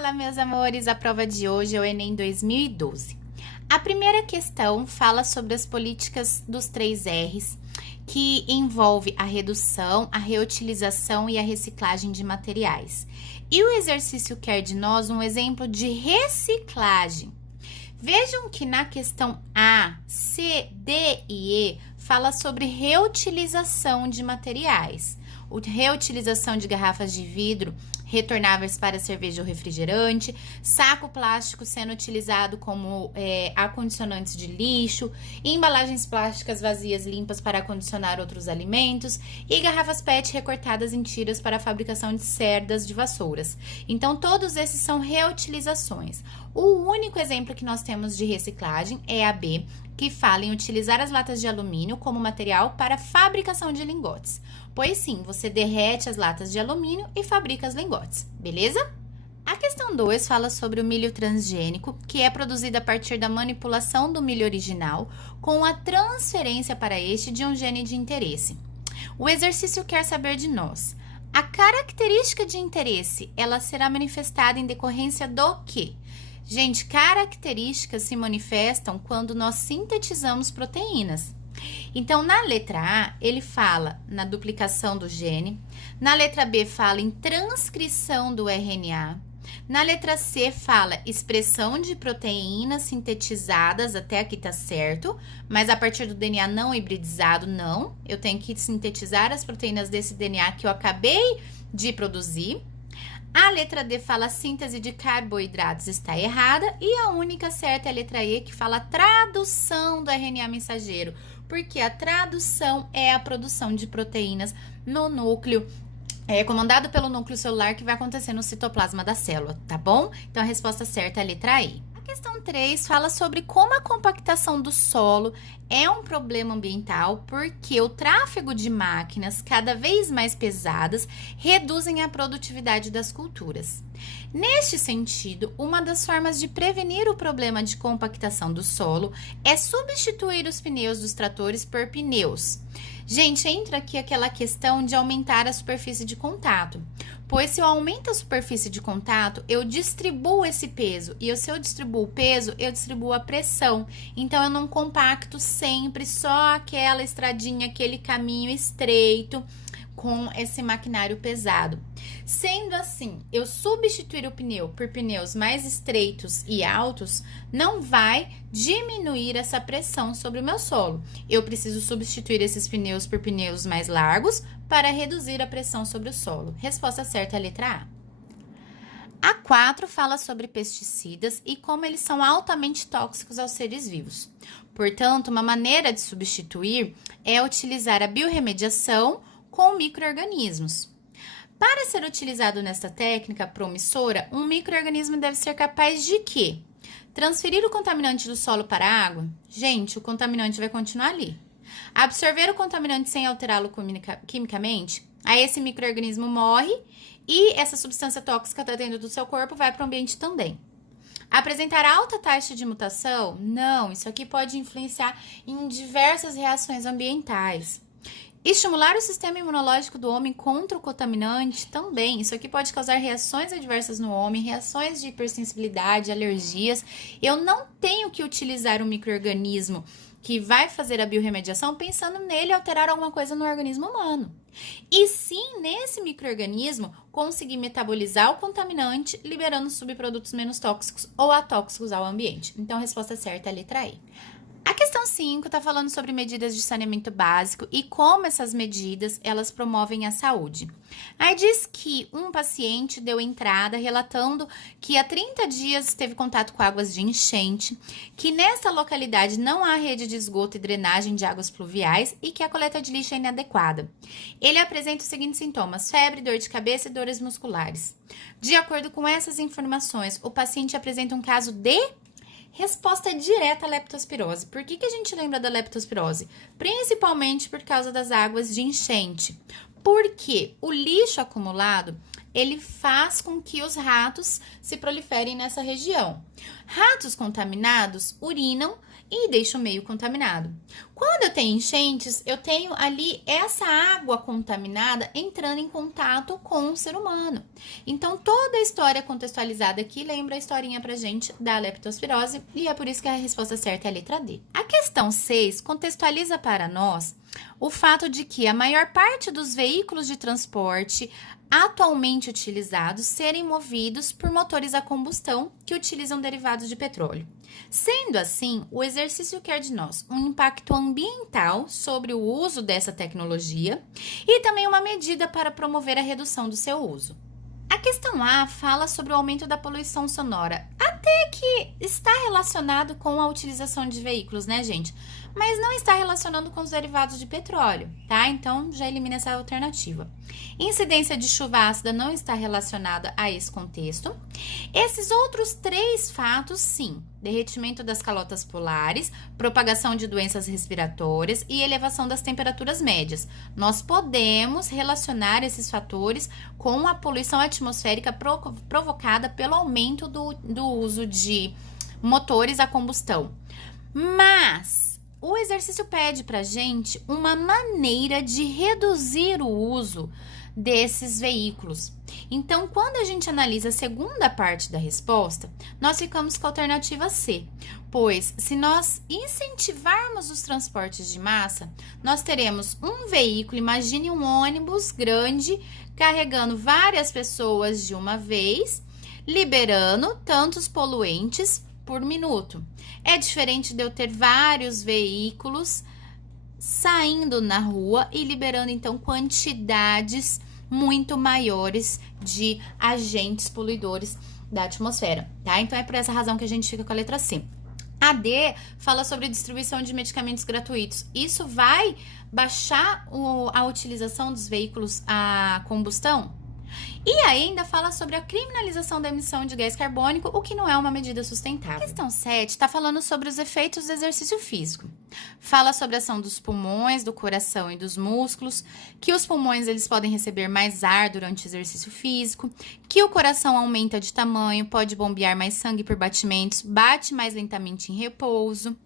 Fala, meus amores! A prova de hoje é o Enem 2012. A primeira questão fala sobre as políticas dos 3 R's, que envolve a redução, a reutilização e a reciclagem de materiais. E o exercício quer de nós um exemplo de reciclagem. Vejam que na questão A, C, D e E fala sobre reutilização de materiais. Reutilização de garrafas de vidro retornáveis para cerveja ou refrigerante, saco plástico sendo utilizado como acondicionantes de lixo, embalagens plásticas vazias limpas para acondicionar outros alimentos e garrafas PET recortadas em tiras para a fabricação de cerdas de vassouras. Então, todos esses são reutilizações. O único exemplo que nós temos de reciclagem é a B, que fala em utilizar as latas de alumínio como material para fabricação de lingotes. Pois sim, você derrete as latas de alumínio e fabrica as lingotes, beleza? A questão 2 fala sobre o milho transgênico, que é produzido a partir da manipulação do milho original com a transferência para este de um gene de interesse. O exercício quer saber de nós. A característica de interesse, ela será manifestada em decorrência do quê? Gente, características se manifestam quando nós sintetizamos proteínas. Então, na letra A, ele fala na duplicação do gene. Na letra B, fala em transcrição do RNA. Na letra C, fala expressão de proteínas sintetizadas, até aqui tá certo, mas a partir do DNA não hibridizado, não. Eu tenho que sintetizar as proteínas desse DNA que eu acabei de produzir. A letra D fala síntese de carboidratos, está errada. E a única certa é a letra E, que fala tradução do RNA mensageiro, porque a tradução é a produção de proteínas no núcleo, comandado pelo núcleo celular, que vai acontecer no citoplasma da célula, tá bom? Então, a resposta certa é a letra E. A questão 3 fala sobre como a compactação do solo é um problema ambiental, porque o tráfego de máquinas cada vez mais pesadas reduzem a produtividade das culturas. Neste sentido, uma das formas de prevenir o problema de compactação do solo é substituir os pneus dos tratores por pneus. Gente, entra aqui aquela questão de aumentar a superfície de contato, pois se eu aumento a superfície de contato, eu distribuo esse peso, e se eu distribuo o peso, eu distribuo a pressão. Então, eu não compacto sempre só aquela estradinha, aquele caminho estreito com esse maquinário pesado. Sendo assim, eu substituir o pneu por pneus mais estreitos e altos não vai diminuir essa pressão sobre o meu solo. Eu preciso substituir esses pneus por pneus mais largos para reduzir a pressão sobre o solo. Resposta certa é a letra A. A 4 fala sobre pesticidas e como eles são altamente tóxicos aos seres vivos. Portanto, uma maneira de substituir é utilizar a biorremediação com micro-organismos. Para ser utilizado nesta técnica promissora, um micro-organismo deve ser capaz de quê? Transferir o contaminante do solo para a água? Gente, o contaminante vai continuar ali. Absorver o contaminante sem alterá-lo quimicamente? Aí esse micro-organismo morre e essa substância tóxica está dentro do seu corpo, vai para o ambiente também. Apresentar alta taxa de mutação? Não, isso aqui pode influenciar em diversas reações ambientais. Estimular o sistema imunológico do homem contra o contaminante também. Isso aqui pode causar reações adversas no homem, reações de hipersensibilidade, alergias. Eu não tenho que utilizar um micro-organismo que vai fazer a biorremediação pensando nele alterar alguma coisa no organismo humano. E sim, nesse micro-organismo, conseguir metabolizar o contaminante, liberando subprodutos menos tóxicos ou atóxicos ao ambiente. Então, a resposta certa é a letra E. A questão 5 está falando sobre medidas de saneamento básico e como essas medidas, elas promovem a saúde. Aí diz que um paciente deu entrada relatando que há 30 dias teve contato com águas de enchente, que nessa localidade não há rede de esgoto e drenagem de águas pluviais e que a coleta de lixo é inadequada. Ele apresenta os seguintes sintomas: febre, dor de cabeça e dores musculares. De acordo com essas informações, o paciente apresenta um caso de resposta direta à leptospirose. Por que a gente lembra da leptospirose? Principalmente por causa das águas de enchente. Porque o lixo acumulado, ele faz com que os ratos se proliferem nessa região. Ratos contaminados urinam e deixa o meio contaminado. Quando eu tenho enchentes, eu tenho ali essa água contaminada entrando em contato com o ser humano. Então, toda a história contextualizada aqui lembra a historinha pra gente da leptospirose e é por isso que a resposta certa é a letra D. A questão 6 contextualiza para nós o fato de que a maior parte dos veículos de transporte atualmente utilizados serem movidos por motores a combustão que utilizam derivados de petróleo. Sendo assim, o exercício quer de nós um impacto ambiental sobre o uso dessa tecnologia e também uma medida para promover a redução do seu uso. A questão A fala sobre o aumento da poluição sonora, até que está relacionado com a utilização de veículos, né, gente? Mas não está relacionando com os derivados de petróleo, tá? Então, já elimina essa alternativa. Incidência de chuva ácida não está relacionada a esse contexto. Esses outros 3 fatos, sim. Derretimento das calotas polares, propagação de doenças respiratórias e elevação das temperaturas médias. Nós podemos relacionar esses fatores com a poluição atmosférica provocada pelo aumento do uso de motores a combustão. Mas o exercício pede pra gente uma maneira de reduzir o uso desses veículos. Então, quando a gente analisa a segunda parte da resposta, nós ficamos com a alternativa C, pois se nós incentivarmos os transportes de massa, nós teremos um veículo, imagine um ônibus grande, carregando várias pessoas de uma vez, liberando tantos poluentes por minuto. É diferente de eu ter vários veículos saindo na rua e liberando, então, quantidades muito maiores de agentes poluidores da atmosfera, tá? Então, é por essa razão que a gente fica com a letra C. A D fala sobre distribuição de medicamentos gratuitos. Isso vai baixar a utilização dos veículos a combustão? E ainda fala sobre a criminalização da emissão de gás carbônico, o que não é uma medida sustentável. A questão 7 está falando sobre os efeitos do exercício físico. Fala sobre a ação dos pulmões, do coração e dos músculos, que os pulmões eles podem receber mais ar durante o exercício físico, que o coração aumenta de tamanho, pode bombear mais sangue por batimentos, bate mais lentamente em repouso,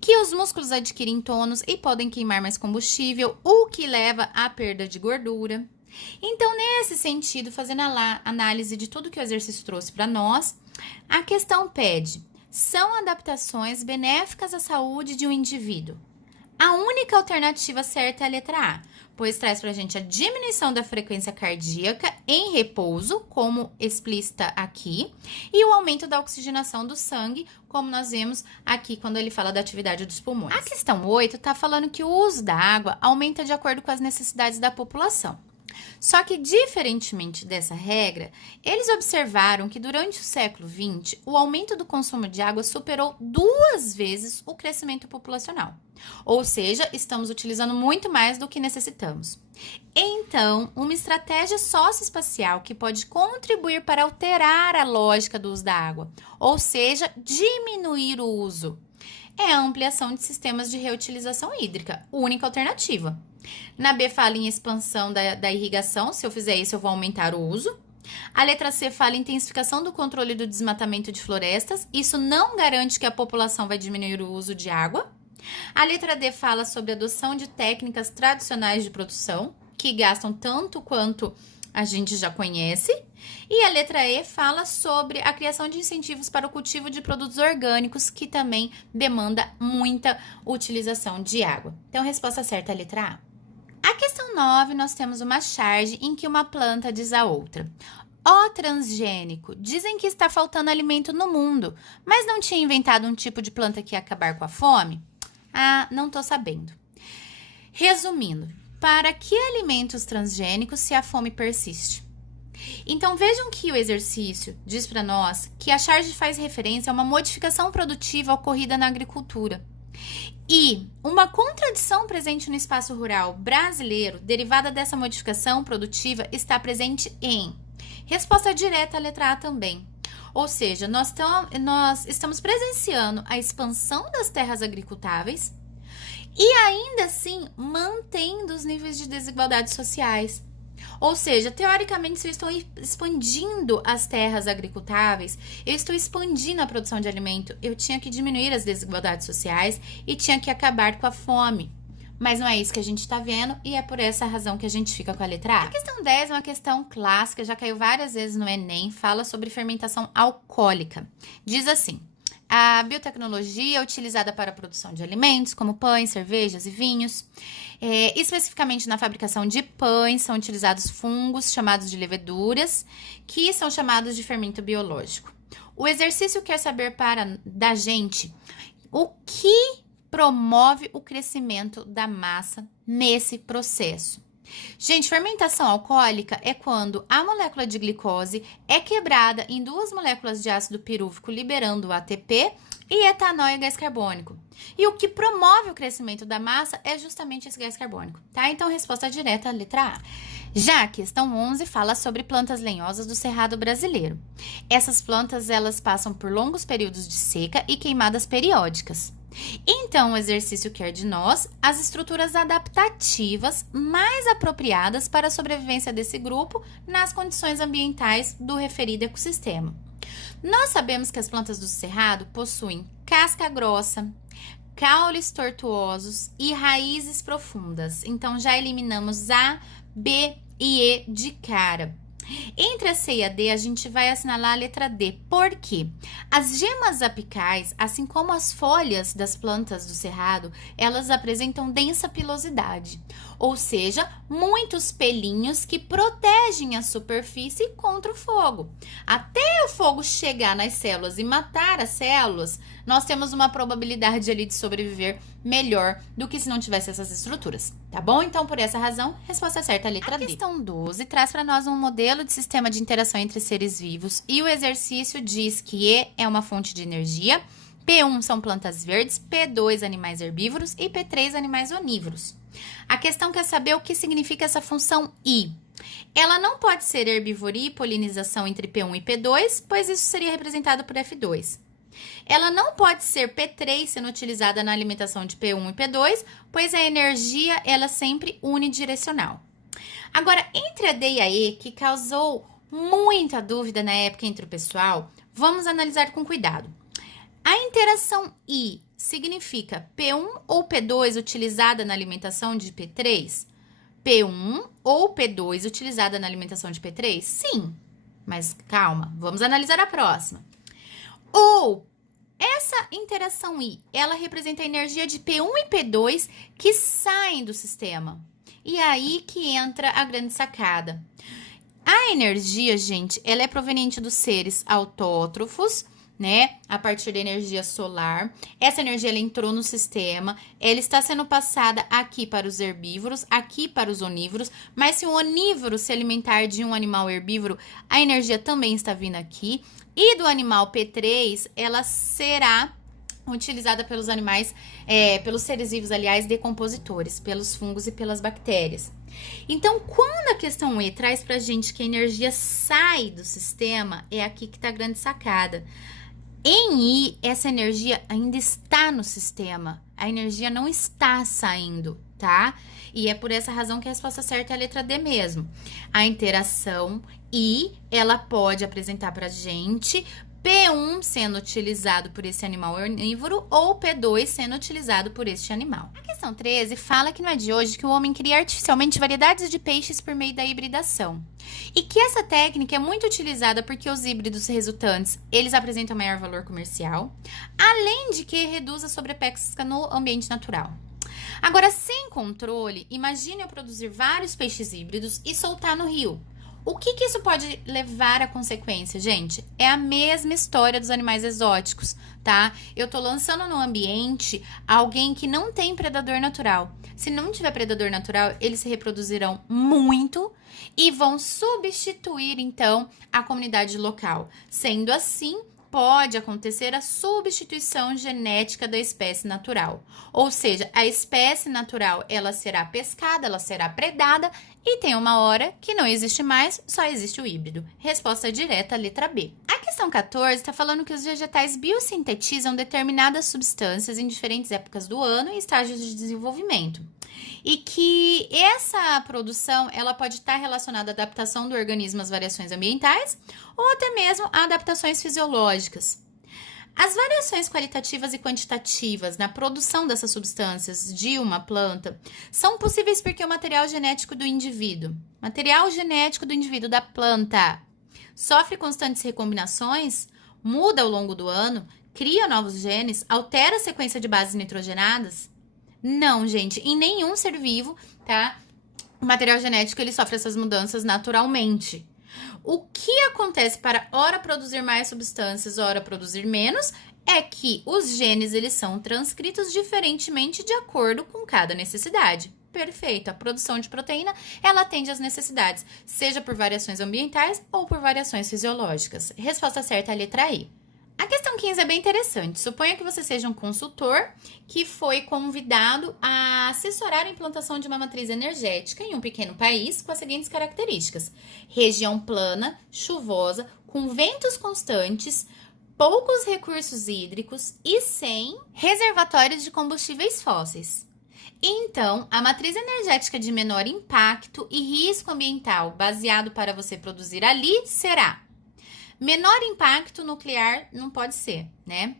que os músculos adquirem tônus e podem queimar mais combustível, o que leva à perda de gordura. Então, nesse sentido, fazendo a análise de tudo que o exercício trouxe para nós, a questão pede: são adaptações benéficas à saúde de um indivíduo? A única alternativa certa é a letra A, pois traz para a gente a diminuição da frequência cardíaca em repouso, como explícita aqui, e o aumento da oxigenação do sangue, como nós vemos aqui quando ele fala da atividade dos pulmões. A questão 8 está falando que o uso da água aumenta de acordo com as necessidades da população. Só que, diferentemente dessa regra, eles observaram que durante o século XX, o aumento do consumo de água superou 2 vezes o crescimento populacional. Ou seja, estamos utilizando muito mais do que necessitamos. Então, uma estratégia socioespacial que pode contribuir para alterar a lógica do uso da água, ou seja, diminuir o uso, é a ampliação de sistemas de reutilização hídrica, única alternativa. Na B fala em expansão da irrigação, se eu fizer isso eu vou aumentar o uso. A letra C fala em intensificação do controle do desmatamento de florestas, isso não garante que a população vai diminuir o uso de água. A letra D fala sobre a adoção de técnicas tradicionais de produção, que gastam tanto quanto a gente já conhece. E a letra E fala sobre a criação de incentivos para o cultivo de produtos orgânicos, que também demanda muita utilização de água. Então, a resposta certa é a letra A. A questão 9, nós temos uma charge em que uma planta diz a outra: ó transgênico, dizem que está faltando alimento no mundo, mas não tinha inventado um tipo de planta que ia acabar com a fome? Ah, não tô sabendo. Resumindo, para que alimentos transgênicos se a fome persiste? Então, vejam que o exercício diz para nós que a charge faz referência a uma modificação produtiva ocorrida na agricultura. E uma contradição presente no espaço rural brasileiro, derivada dessa modificação produtiva, está presente em resposta direta à letra A também. Ou seja, nós estamos presenciando a expansão das terras agricultáveis e ainda assim mantendo os níveis de desigualdades sociais. Ou seja, teoricamente, se eu estou expandindo as terras agricultáveis, eu estou expandindo a produção de alimento, eu tinha que diminuir as desigualdades sociais e tinha que acabar com a fome. Mas não é isso que a gente está vendo e é por essa razão que a gente fica com a letra A. A questão 10 é uma questão clássica, já caiu várias vezes no Enem, fala sobre fermentação alcoólica. Diz assim: a biotecnologia é utilizada para a produção de alimentos, como pães, cervejas e vinhos. Especificamente na fabricação de pães, são utilizados fungos chamados de leveduras, que são chamados de fermento biológico. O exercício quer saber da gente o que promove o crescimento da massa nesse processo. Gente, fermentação alcoólica é quando a molécula de glicose é quebrada em duas moléculas de ácido pirúvico, liberando o ATP e etanol e gás carbônico. E o que promove o crescimento da massa é justamente esse gás carbônico, tá? Então, resposta direta, letra A. Já a questão 11 fala sobre plantas lenhosas do Cerrado brasileiro. Essas plantas, elas passam por longos períodos de seca e queimadas periódicas. Então, o exercício quer de nós as estruturas adaptativas mais apropriadas para a sobrevivência desse grupo nas condições ambientais do referido ecossistema. Nós sabemos que as plantas do cerrado possuem casca grossa, caules tortuosos e raízes profundas. Então, já eliminamos A, B e E de cara. Entre a C e a D, a gente vai assinalar a letra D. Por quê? As gemas apicais, assim como as folhas das plantas do cerrado, elas apresentam densa pilosidade, ou seja, muitos pelinhos que protegem a superfície contra o fogo. Até o fogo chegar nas células e matar as células, nós temos uma probabilidade ali de sobreviver melhor do que se não tivesse essas estruturas, tá bom? Então, por essa razão, resposta certa, a letra D. A questão 12 traz para nós um modelo de sistema de interação entre seres vivos e o exercício diz que E é uma fonte de energia, P1 são plantas verdes, P2 animais herbívoros e P3 animais onívoros. A questão quer saber o que significa essa função I. Ela não pode ser herbivoria e polinização entre P1 e P2, pois isso seria representado por F2. Ela não pode ser P3 sendo utilizada na alimentação de P1 e P2, pois a energia ela é sempre unidirecional. Agora, entre a D e a E, que causou muita dúvida na época entre o pessoal, vamos analisar com cuidado. A interação I significa P1 ou P2 utilizada na alimentação de P3? P1 ou P2 utilizada na alimentação de P3? Sim, mas calma, vamos analisar a próxima. Ou essa interação I, ela representa a energia de P1 e P2 que saem do sistema. E aí que entra a grande sacada. A energia, gente, ela é proveniente dos seres autótrofos, né? A partir da energia solar. Essa energia, ela entrou no sistema, ela está sendo passada aqui para os herbívoros, aqui para os onívoros, mas se um onívoro se alimentar de um animal herbívoro, a energia também está vindo aqui. E do animal P3, ela será utilizada pelos animais, pelos seres vivos, aliás, decompositores, pelos fungos e pelas bactérias. Então, quando a questão E traz pra gente que a energia sai do sistema, é aqui que tá a grande sacada. Em I, essa energia ainda está no sistema. A energia não está saindo, tá? E é por essa razão que a resposta certa é a letra D mesmo. A interação I, ela pode apresentar pra gente P1 sendo utilizado por esse animal onívoro ou P2 sendo utilizado por este animal. A questão 13 fala que não é de hoje que o homem cria artificialmente variedades de peixes por meio da hibridação. E que essa técnica é muito utilizada porque os híbridos resultantes, eles apresentam maior valor comercial, além de que reduz a sobrepesca no ambiente natural. Agora, sem controle, imagine eu produzir vários peixes híbridos e soltar no rio. O que isso pode levar a consequência, gente? É a mesma história dos animais exóticos, tá? Eu tô lançando no ambiente alguém que não tem predador natural. Se não tiver predador natural, eles se reproduzirão muito e vão substituir, então, a comunidade local. Sendo assim, pode acontecer a substituição genética da espécie natural. Ou seja, a espécie natural, ela será pescada, ela será predada e tem uma hora que não existe mais, só existe o híbrido. Resposta direta, letra B. A questão 14 está falando que os vegetais biosintetizam determinadas substâncias em diferentes épocas do ano e estágios de desenvolvimento. e que essa produção ela pode estar relacionada à adaptação do organismo às variações ambientais ou até mesmo a adaptações fisiológicas. As variações qualitativas e quantitativas na produção dessas substâncias de uma planta são possíveis porque o material genético do indivíduo da planta, sofre constantes recombinações, muda ao longo do ano, cria novos genes, altera a sequência de bases nitrogenadas? Não, gente, em nenhum ser vivo, tá? O material genético ele sofre essas mudanças naturalmente. O que acontece para ora produzir mais substâncias, ora produzir menos, é que os genes eles são transcritos diferentemente de acordo com cada necessidade. Perfeito. A produção de proteína, ela atende às necessidades, seja por variações ambientais ou por variações fisiológicas. Resposta certa é a letra I. A questão 15 é bem interessante. Suponha que você seja um consultor que foi convidado a assessorar a implantação de uma matriz energética em um pequeno país com as seguintes características: região plana, chuvosa, com ventos constantes, poucos recursos hídricos e sem reservatórios de combustíveis fósseis. Então, a matriz energética de menor impacto e risco ambiental baseado para você produzir ali será: menor impacto nuclear não pode ser, né?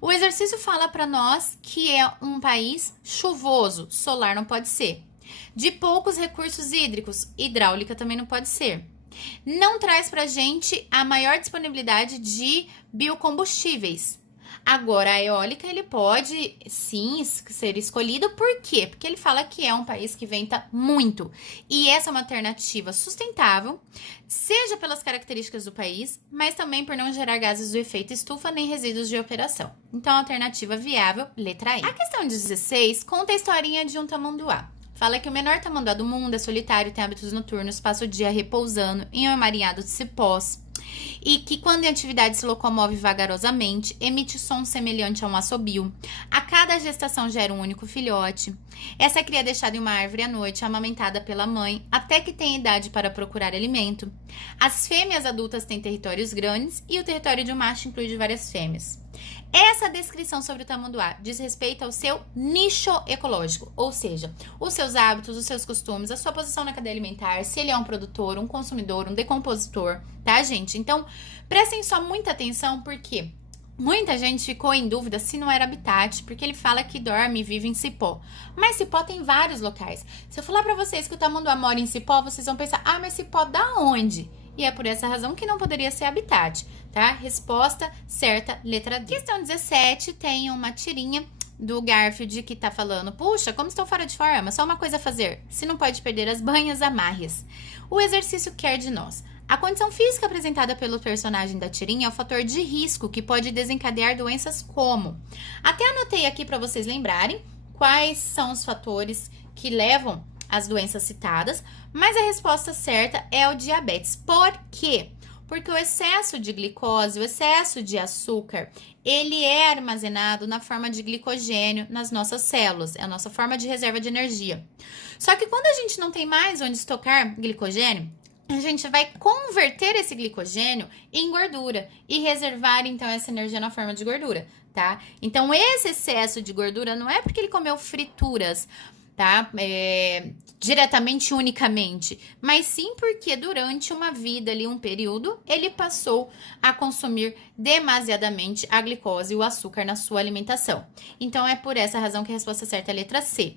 O exercício fala para nós que é um país chuvoso, solar não pode ser. De poucos recursos hídricos, hidráulica também não pode ser. Não traz pra gente a maior disponibilidade de biocombustíveis. Agora, a eólica, ele pode, sim, ser escolhido. Por quê? Porque ele fala que é um país que venta muito. E essa é uma alternativa sustentável, seja pelas características do país, mas também por não gerar gases do efeito estufa nem resíduos de operação. Então, alternativa viável, letra I. A questão 16 conta a historinha de um tamanduá. Fala que o menor tamanduá do mundo é solitário, tem hábitos noturnos, passa o dia repousando em um emaranhado de cipós. E que quando em atividade se locomove vagarosamente, emite som semelhante a um assobio. A cada gestação gera um único filhote. Essa cria é deixada em uma árvore à noite, amamentada pela mãe, até que tenha idade para procurar alimento. As fêmeas adultas têm territórios grandes e o território de um macho inclui de várias fêmeas. Essa descrição sobre o tamanduá diz respeito ao seu nicho ecológico, ou seja, os seus hábitos, os seus costumes, a sua posição na cadeia alimentar, se ele é um produtor, um consumidor, um decompositor, tá, gente? Então, prestem só muita atenção, porque muita gente ficou em dúvida se não era habitat, porque ele fala que dorme e vive em cipó. Mas cipó tem vários locais. Se eu falar pra vocês que o tamanduá mora em cipó, vocês vão pensar, mas cipó da onde? E é por essa razão que não poderia ser habitat, tá? Resposta certa, letra D. Questão 17 tem uma tirinha do Garfield que tá falando: puxa, como estou fora de forma, só uma coisa a fazer. Se não pode perder as banhas, amarre-as. O exercício quer de nós: a condição física apresentada pelo personagem da tirinha é o fator de risco que pode desencadear doenças como. Até anotei aqui para vocês lembrarem quais são os fatores que levam as doenças citadas, mas a resposta certa é o diabetes. Por quê? Porque o excesso de glicose, o excesso de açúcar, ele é armazenado na forma de glicogênio nas nossas células, é a nossa forma de reserva de energia. Só que quando a gente não tem mais onde estocar glicogênio, a gente vai converter esse glicogênio em gordura e reservar, então, essa energia na forma de gordura, tá? Então, esse excesso de gordura não é porque ele comeu frituras, tá? Diretamente, unicamente, mas sim porque durante uma vida ali, um período, ele passou a consumir demasiadamente a glicose e o açúcar na sua alimentação. Então, é por essa razão que a resposta certa é a letra C.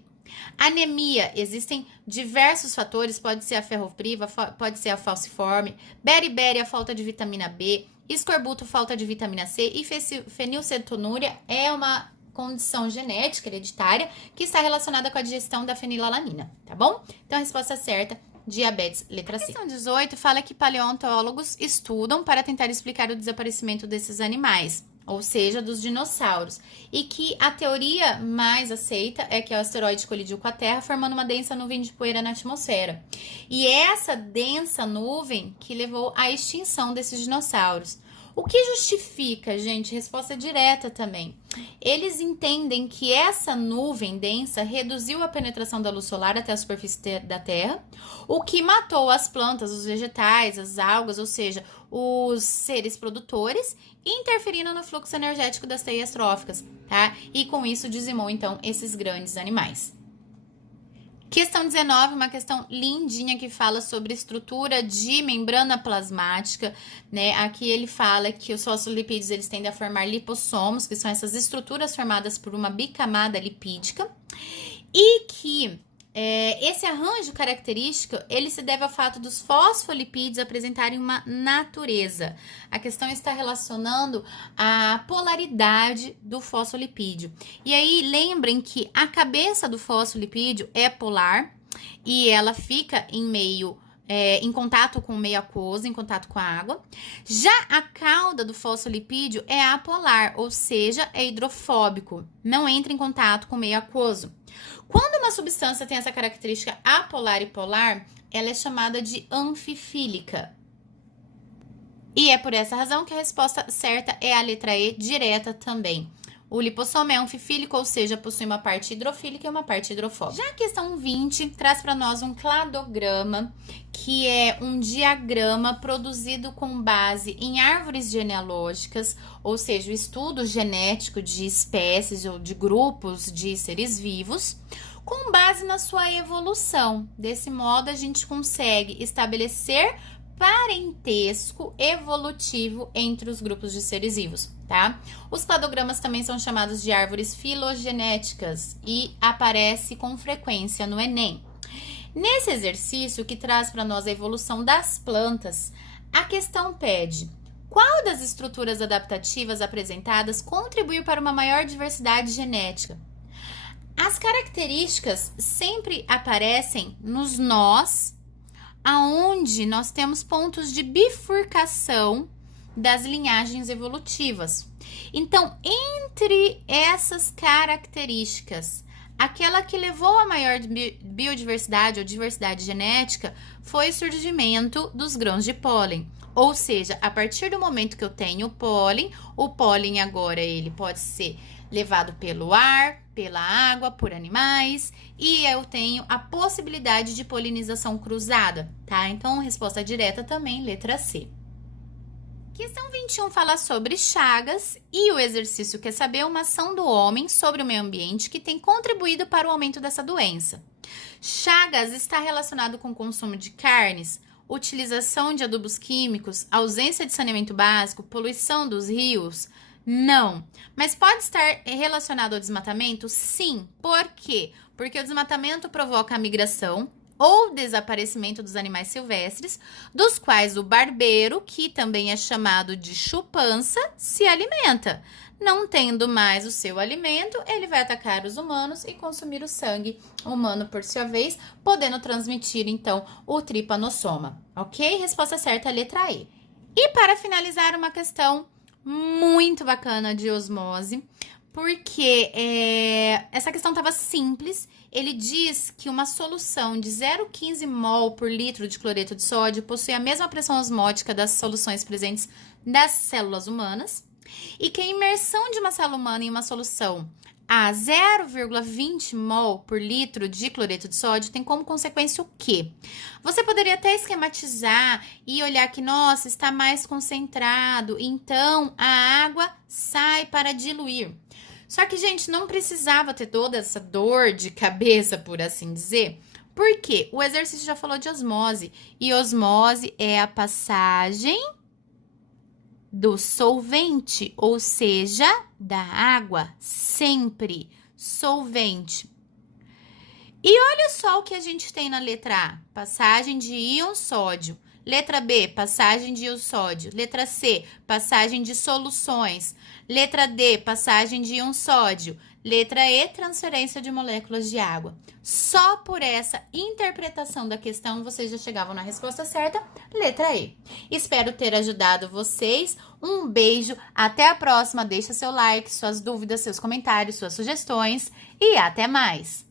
Anemia, existem diversos fatores, pode ser a ferropriva, pode ser a falciforme, beriberi, a falta de vitamina B, escorbuto, falta de vitamina C e fenilcetonúria é uma condição genética hereditária que está relacionada com a digestão da fenilalanina, tá bom? Então, a resposta certa, diabetes, letra C. A questão 18 fala que paleontólogos estudam para tentar explicar o desaparecimento desses animais, ou seja, dos dinossauros, e que a teoria mais aceita é que o asteroide colidiu com a Terra, formando uma densa nuvem de poeira na atmosfera. E essa densa nuvem que levou à extinção desses dinossauros. O que justifica, gente? Resposta direta também. Eles entendem que essa nuvem densa reduziu a penetração da luz solar até a superfície da Terra, o que matou as plantas, os vegetais, as algas, ou seja, os seres produtores, interferindo no fluxo energético das teias tróficas, tá? E com isso dizimou, então, esses grandes animais. Questão 19, uma questão lindinha que fala sobre estrutura de membrana plasmática, né? Aqui ele fala que os fosfolipídios eles tendem a formar lipossomos, que são essas estruturas formadas por uma bicamada lipídica, e que esse arranjo característico, ele se deve ao fato dos fosfolipídios apresentarem uma natureza. A questão está relacionando a polaridade do fosfolipídio. E aí, lembrem que a cabeça do fosfolipídio é polar e ela fica em contato com o meio aquoso, em contato com a água. Já a cauda do fosfolipídio é apolar, ou seja, é hidrofóbico, não entra em contato com o meio aquoso. Quando uma substância tem essa característica apolar e polar, ela é chamada de anfifílica. E é por essa razão que a resposta certa é a letra E, direta também. O lipossomo é anfifílico, ou seja, possui uma parte hidrofílica e uma parte hidrofóbica. Já a questão 20 traz para nós um cladograma, que é um diagrama produzido com base em árvores genealógicas, ou seja, o estudo genético de espécies ou de grupos de seres vivos, com base na sua evolução. Desse modo, a gente consegue estabelecer parentesco evolutivo entre os grupos de seres vivos, tá? Os cladogramas também são chamados de árvores filogenéticas e aparece com frequência no Enem. Nesse exercício que traz para nós a evolução das plantas, a questão pede: qual das estruturas adaptativas apresentadas contribuiu para uma maior diversidade genética? As características sempre aparecem nos nós, aonde nós temos pontos de bifurcação das linhagens evolutivas. Então, entre essas características, aquela que levou a maior biodiversidade ou diversidade genética foi o surgimento dos grãos de pólen. Ou seja, a partir do momento que eu tenho o pólen agora ele pode ser levado pelo ar, pela água, por animais, e eu tenho a possibilidade de polinização cruzada, tá? Então, resposta direta também, letra C. Questão 21 fala sobre chagas e o exercício quer saber uma ação do homem sobre o meio ambiente que tem contribuído para o aumento dessa doença. Chagas está relacionado com o consumo de carnes, utilização de adubos químicos, ausência de saneamento básico, poluição dos rios? Não. Mas pode estar relacionado ao desmatamento? Sim. Por quê? Porque o desmatamento provoca a migração ou desaparecimento dos animais silvestres, dos quais o barbeiro, que também é chamado de chupança, se alimenta. Não tendo mais o seu alimento, ele vai atacar os humanos e consumir o sangue humano por sua vez, podendo transmitir, então, o tripanossoma. Ok? Resposta certa, letra E. E para finalizar, uma questão muito bacana de osmose, porque essa questão estava simples. Ele diz que uma solução de 0,15 mol por litro de cloreto de sódio possui a mesma pressão osmótica das soluções presentes nas células humanas e que a imersão de uma célula humana em uma solução a 0,20 mol por litro de cloreto de sódio tem como consequência o quê? Você poderia até esquematizar e olhar que, nossa, está mais concentrado, então a água sai para diluir. Só que, gente, não precisava ter toda essa dor de cabeça, por assim dizer, porque o exercício já falou de osmose, e osmose é a passagem do solvente, ou seja, da água, sempre solvente. E olha só o que a gente tem na letra A, passagem de íon sódio. Letra B, passagem de íon sódio. Letra C, passagem de soluções. Letra D, passagem de íon sódio. Letra E, transferência de moléculas de água. Só por essa interpretação da questão, vocês já chegavam na resposta certa, letra E. Espero ter ajudado vocês. Um beijo, até a próxima. Deixa seu like, suas dúvidas, seus comentários, suas sugestões e até mais!